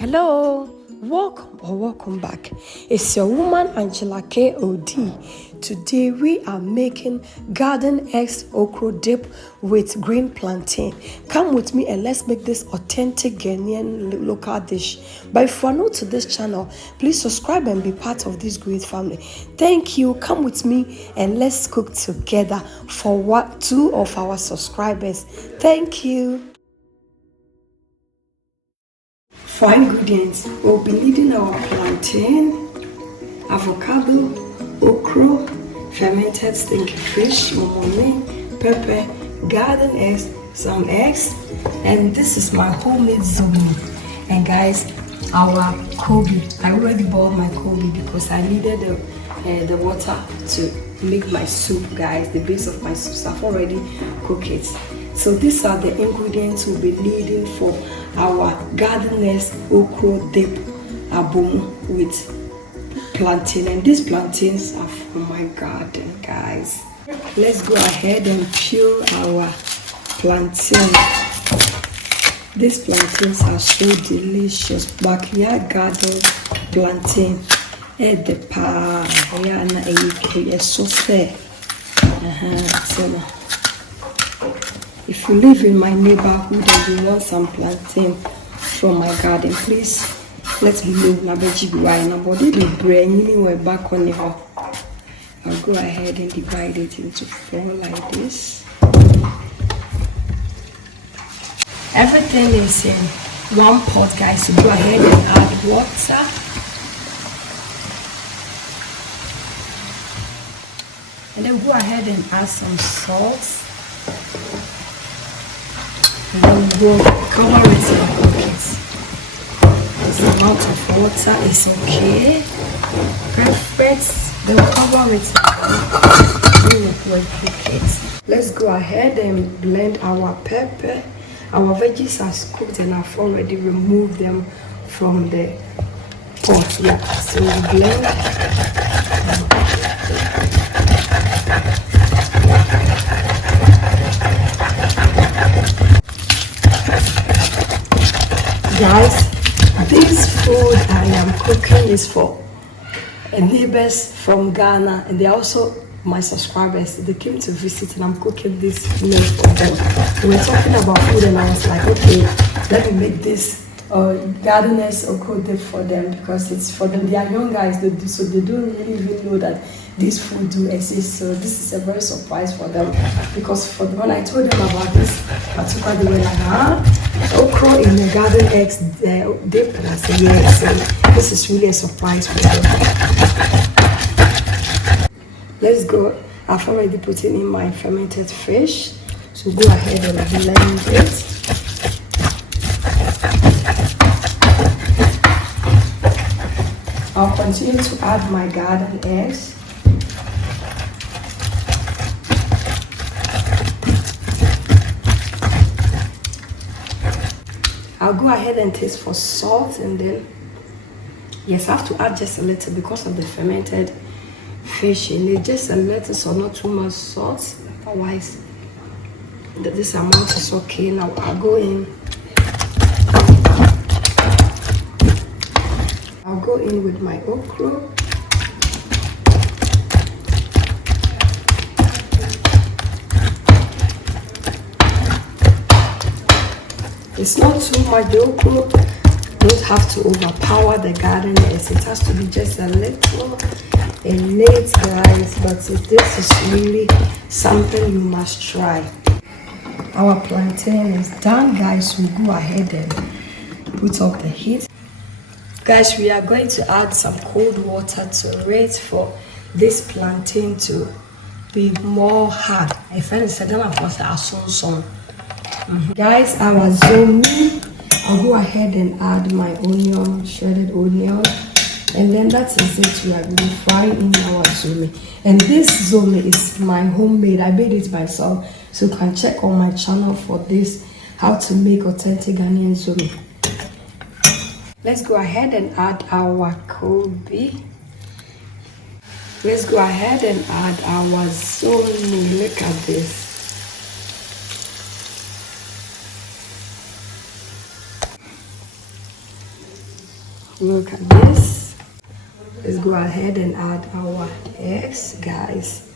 Hello, welcome back. It's your woman Angela K.O.D. Today we are making garden eggs okro dip with green plantain. Come with me and let's make this authentic Ghanaian local dish. But if you are new to this channel, please subscribe and be part of this great family. Thank you. Come with me and let's cook together for two of our subscribers. Thank you. For ingredients, we'll be needing our plantain, avocado, okro, fermented stinky fish, momone, pepper, garden eggs, some eggs, and this is my homemade zombie. And guys, our Kobe. I already boiled my Kobe because I needed the water to make my soup, guys, the base of my soup. So I've already cooked it. So these are the ingredients we'll be needing for our gardeners okro dip abom with plantain, and these plantains are from my garden, guys. Let's go ahead and peel our plantain. These plantains are so delicious. Backyard garden plantain. The pa so fair. If you live in my neighborhood and you want some plantain from my garden, please let me know. Back on the I'll go ahead and divide it into 4 like this. Everything is in one pot, guys. So go ahead and add water. And then go ahead and add some salt. And then we'll cover it in a bucket. This amount of water is okay. Perfect. Then cover it. We'll cook it. Let's go ahead and blend our pepper. Our veggies are cooked and I've already removed them from the pot. Yeah. So we blend. Guys, this food I am cooking is for neighbors from Ghana, and they're also my subscribers. They came to visit and I'm cooking this meal for them. We were talking about food and I was like, okay, let me make this gardeners okro dip for them because it's for them. They are young guys, so they don't really even know that this food do exist. So this is a very surprise for them because when I told them about this particular, they were like, okro in the garden eggs dip, and I said yes. So this is really a surprise for them. Let's go. I've already put in my fermented fish, so go ahead and blend it. I'll continue to add my garden eggs. I'll go ahead and taste for salt, and then yes, I have to add just a little because of the fermented fish in it. Just a little, so not too much salt. Otherwise, this amount is okay. Now I'll go in. I'll go in with my okro. It's not too much. The okro don't have to overpower the garden eggs. It has to be just a little innate, guys. But this is really something you must try. Our plantain is done, guys. We go ahead and put off the heat. Guys, we are going to add some cold water to it for this plantain to be more hard. I find it's a song. Guys, our zombie, I'll go ahead and add my onion, shredded onion, and then that is it. We are going to fry in our zombie. And this zombie is my homemade. I made it myself, so you can check on my channel for this, how to make authentic Ghanaian zombie. Let's go ahead and add our Kobe. Let's go ahead and add our zombie. Look at this. Look at this. Let's go ahead and add our eggs, guys.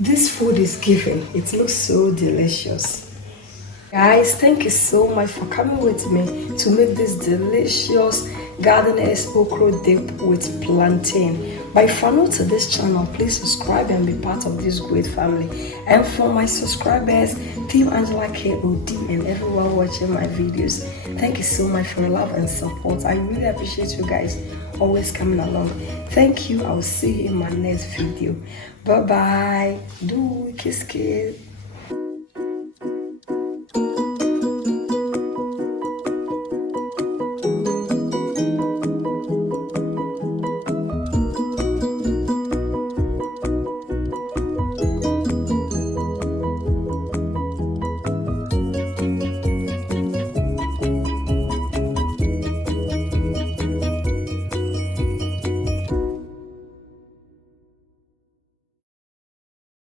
This food is giving. It looks so delicious. Guys, thank you so much for coming with me to make this delicious gardener's okra dip with plantain. But if you're new to this channel, please subscribe and be part of this great family. And for my subscribers, Team Angela KOD and everyone watching my videos, thank you so much for your love and support. I really appreciate you guys always coming along. Thank you. I will see you in my next video. Bye bye. Do kiss kiss.